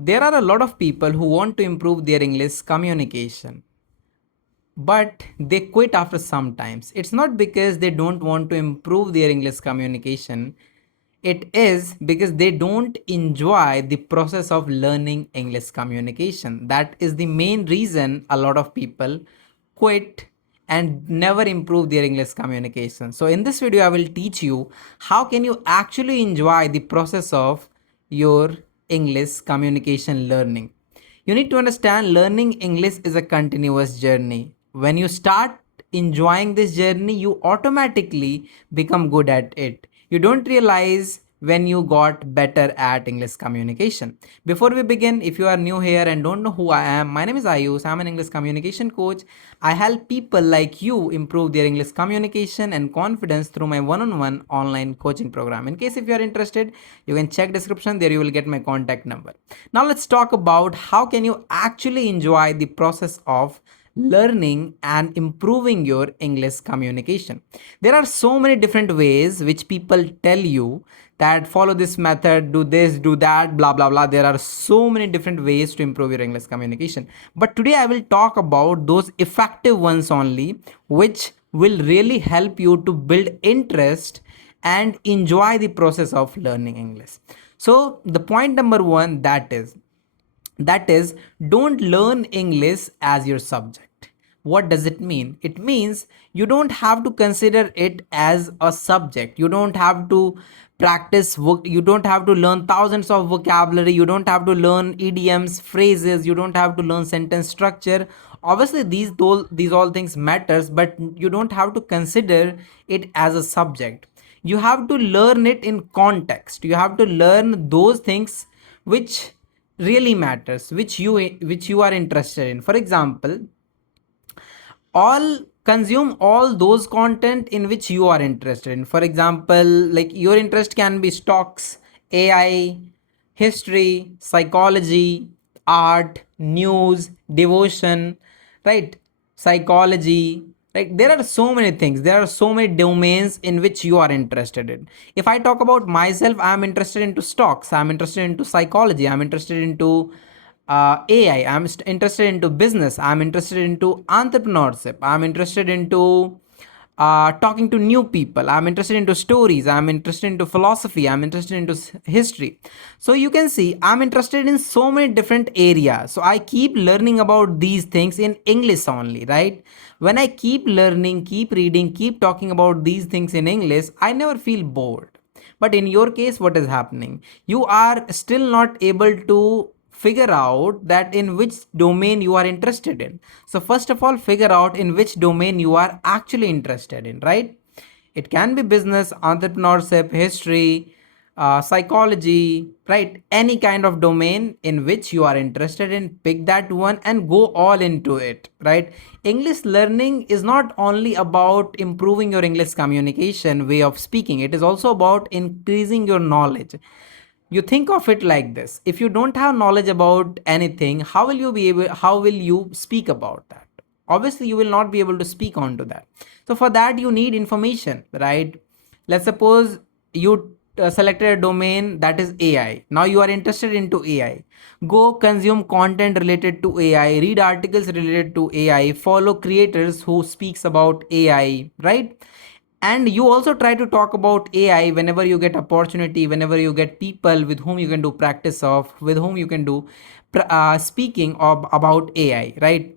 There are a lot of people who want to improve their English communication, but they quit after some times. It's not because they don't want to improve their English communication. It is because they don't enjoy the process of learning English communication. That is the main reason a lot of people quit and never improve their English communication. So in this video, I will teach you how can you actually enjoy the process of your English communication learning. You need to understand learning English is a continuous journey. When you start enjoying this journey, you automatically become good at it. You don't realize when you got better at English communication. Before we begin, if you are new here and don't know who I am, my name is Ayush. I'm an English communication coach. I help people like you improve their English communication and confidence through my one-on-one online coaching program. In case if you are interested, you can check description, there you will get my contact number. Now let's talk about how can you actually enjoy the process of learning and improving your English communication. There are so many different ways which people tell you that follow this method, do this, do that, blah blah blah. There are so many different ways to improve your English communication. But today I will talk about those effective ones only, which will really help you to build interest and enjoy the process of learning English. So the point number one, that is don't learn English as your subject. What does it mean? It means you don't have to consider it as a subject. You don't have to you don't have to learn thousands of vocabulary, you don't have to learn idioms, phrases, you don't have to learn sentence structure. Obviously these all things matters, but you don't have to consider it as a subject. You have to learn it in context. You have to learn those things which really matters, which you are interested in. For example, all consume all those content in which you are interested in. For example, like your interest can be stocks, AI, history, psychology, art, news, devotion, right? Psychology, right? There are so many things, there are so many domains in which you are interested in. If I talk about myself, I'm interested into stocks, I'm interested into psychology, I'm interested into AI, interested into business, I'm interested into entrepreneurship, I'm interested into talking to new people, I'm interested into stories, I'm interested into philosophy, I'm interested into history. So you can see I'm interested in so many different areas, so I keep learning about these things in English only, right? When I keep learning, keep reading, keep talking about these things in English, I never feel bored. But in your case, what is happening? You are still not able to figure out that in which domain you are interested in. So first of all, figure out in which domain you are actually interested in, right? It can be business, entrepreneurship, history, psychology, right? Any kind of domain in which you are interested in, pick that one and go all into it, right? English learning is not only about improving your English communication way of speaking, it is also about increasing your knowledge. You think of it like this: if you don't have knowledge about anything, how will you speak about that? Obviously you will not be able to speak onto that. So for that you need information, right? Let's suppose you selected a domain that is AI. Now you are interested into AI. Go consume content related to AI, read articles related to AI, follow creators who speaks about AI, right? And you also try to talk about AI whenever you get opportunity, whenever you get people with whom you can do practice of, with whom you can do speaking of about AI, right?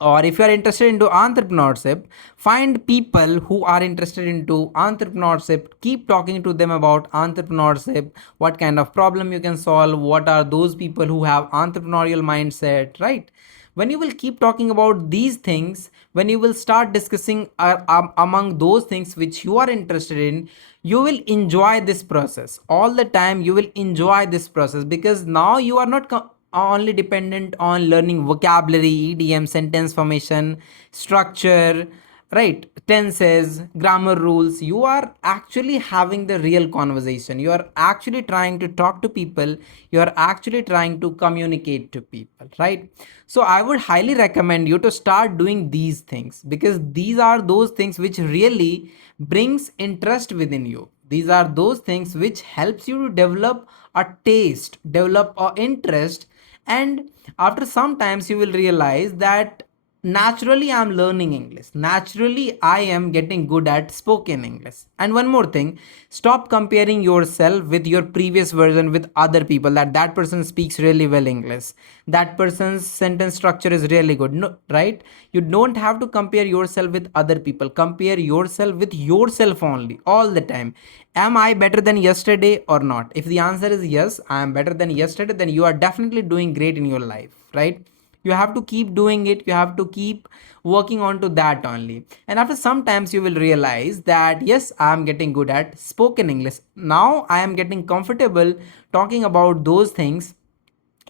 Or if you are interested into entrepreneurship, find people who are interested into entrepreneurship, keep talking to them about entrepreneurship, what kind of problem you can solve, what are those people who have entrepreneurial mindset, right? When you will keep talking about these things, when you will start discussing among those things which you are interested in, you will enjoy this process all the time. You will enjoy this process because now you are not only dependent on learning vocabulary, idiom, sentence formation, structure, right? Tenses, grammar rules. You are actually having the real conversation. You are actually trying to talk to people. You are actually trying to communicate to people, right? So I would highly recommend you to start doing these things because these are those things which really brings interest within you. These are those things which helps you to develop a taste, develop a interest, and after some times you will realize that naturally I'm learning English, naturally I am getting good at spoken English. And one more thing, stop comparing yourself with your previous version with other people, that person speaks really well English, that person's sentence structure is really good. No, right? You don't have to compare yourself with other people, compare yourself with yourself only all the time. Am I better than yesterday or not? If the answer is yes, I am better than yesterday, then you are definitely doing great in your life, right? You have to keep doing it, you have to keep working on to that only. And after some times you will realize that yes, I am getting good at spoken English, now I am getting comfortable talking about those things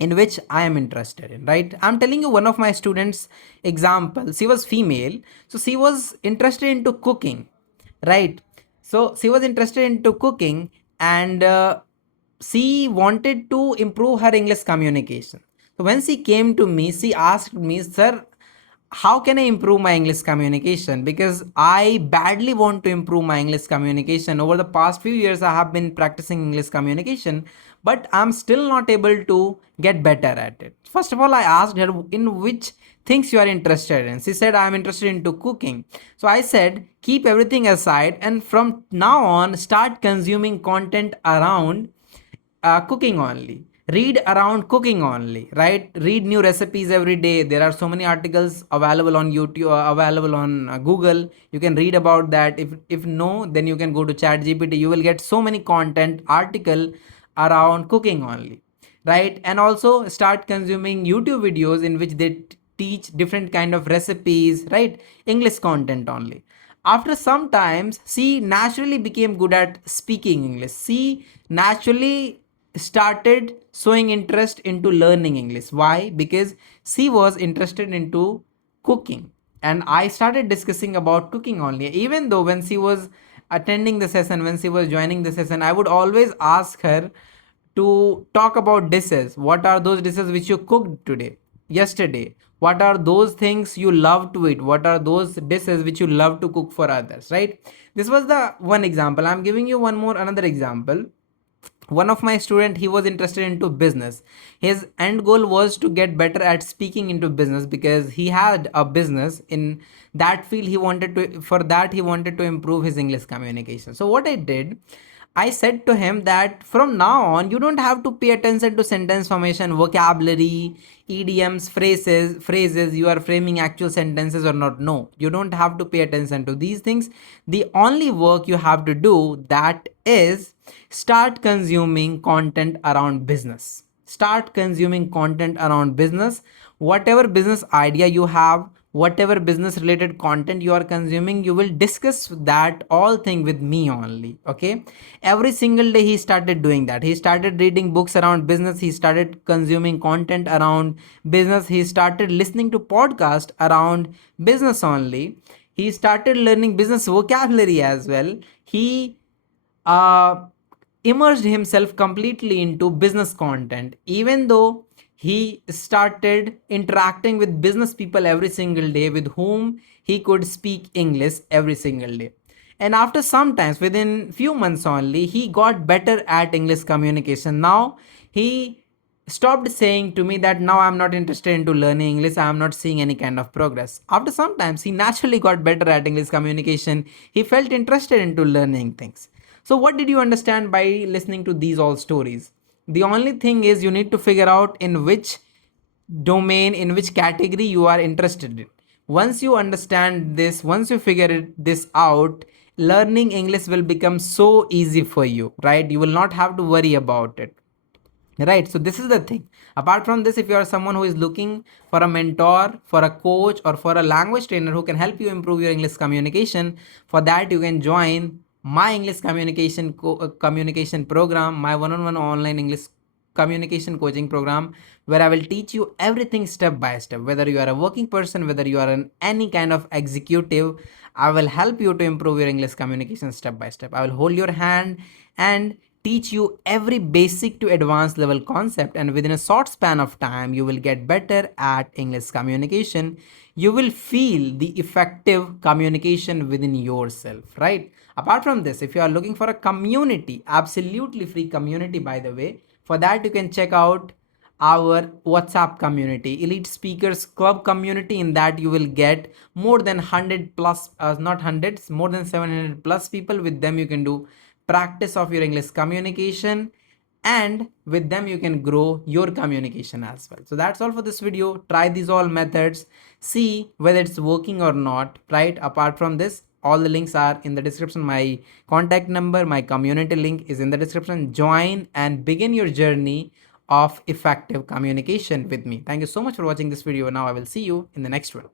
in which I am interested in, right? I'm telling you one of my students example. She was female, so she was interested into cooking, right? So she was interested into cooking, and she wanted to improve her English communication. So when she came to me, she asked me, sir, how can I improve my English communication? Because I badly want to improve my English communication. Over the past few years, I have been practicing English communication, but I'm still not able to get better at it. First of all, I asked her in which things you are interested in. She said, I'm interested into cooking. So I said, keep everything aside and from now on, start consuming content around cooking only, read around cooking only, right? Read new recipes every day. There are so many articles available on YouTube, available on Google. You can read about that. If no, then you can go to chat gpt, you will get so many content article around cooking only, right? And also start consuming YouTube videos in which they teach different kind of recipes, right? English content only. After some times, she naturally became good at speaking English. She naturally started showing interest into learning English. Why? Because she was interested into cooking. And I started discussing about cooking only. Even though when she was attending the session, when she was joining the session, I would always ask her to talk about dishes. What are those dishes which you cooked today, yesterday? What are those things you love to eat? What are those dishes which you love to cook for others, right? This was the one example. I'm giving you one more another example. One of my student, he was interested into business. His end goal was to get better at speaking into business because he had a business in that field. He wanted to, for that he wanted to improve his English communication. So what I did, I said to him that from now on you don't have to pay attention to sentence formation, vocabulary, idioms, phrases you are framing actual sentences or not. No, you don't have to pay attention to these things. The only work you have to do, that is start consuming content around business. Start consuming content around business. Whatever business idea you have, whatever business related content you are consuming, you will discuss that all thing with me only. Okay, every single day he started doing that. He started reading books around business, he started consuming content around business, he started listening to podcast around business only, he started learning business vocabulary as well. He uh, immersed himself completely into business content, even though he started interacting with business people every single day with whom he could speak English every single day. And after some times, within few months only, he got better at English communication. Now he stopped saying to me that now I'm not interested into learning English, I'm not seeing any kind of progress. After some times, he naturally got better at English communication, he felt interested into learning things. So what did you understand by listening to these all stories? The only thing is you need to figure out in which domain, in which category you are interested in. Once you understand this, once you figure this out, learning English will become so easy for you, right? You will not have to worry about it, right? So this is the thing. Apart from this, if you are someone who is looking for a mentor, for a coach, or for a language trainer who can help you improve your English communication, for that you can join my English communication program, my one-on-one online English communication coaching program, where I will teach you everything step by step. Whether you are a working person, whether you are an any kind of executive, I will help you to improve your English communication step by step. I will hold your hand and teach you every basic to advanced level concept, and within a short span of time you will get better at English communication. You will feel the effective communication within yourself, right? Apart from this, if you are looking for a community, absolutely free community by the way, for that you can check out our WhatsApp community, Elite Speakers Club community. In that you will get more than 100 plus, not hundreds, more than 700 plus people. With them you can do practice of your English communication, and with them you can grow your communication as well. So that's all for this video. Try these all methods, see whether it's working or not, right? Apart from this, all the links are in the description. My contact number, my community link is in the description. Join and begin your journey of effective communication with me. Thank you so much for watching this video. Now I will see you in the next one.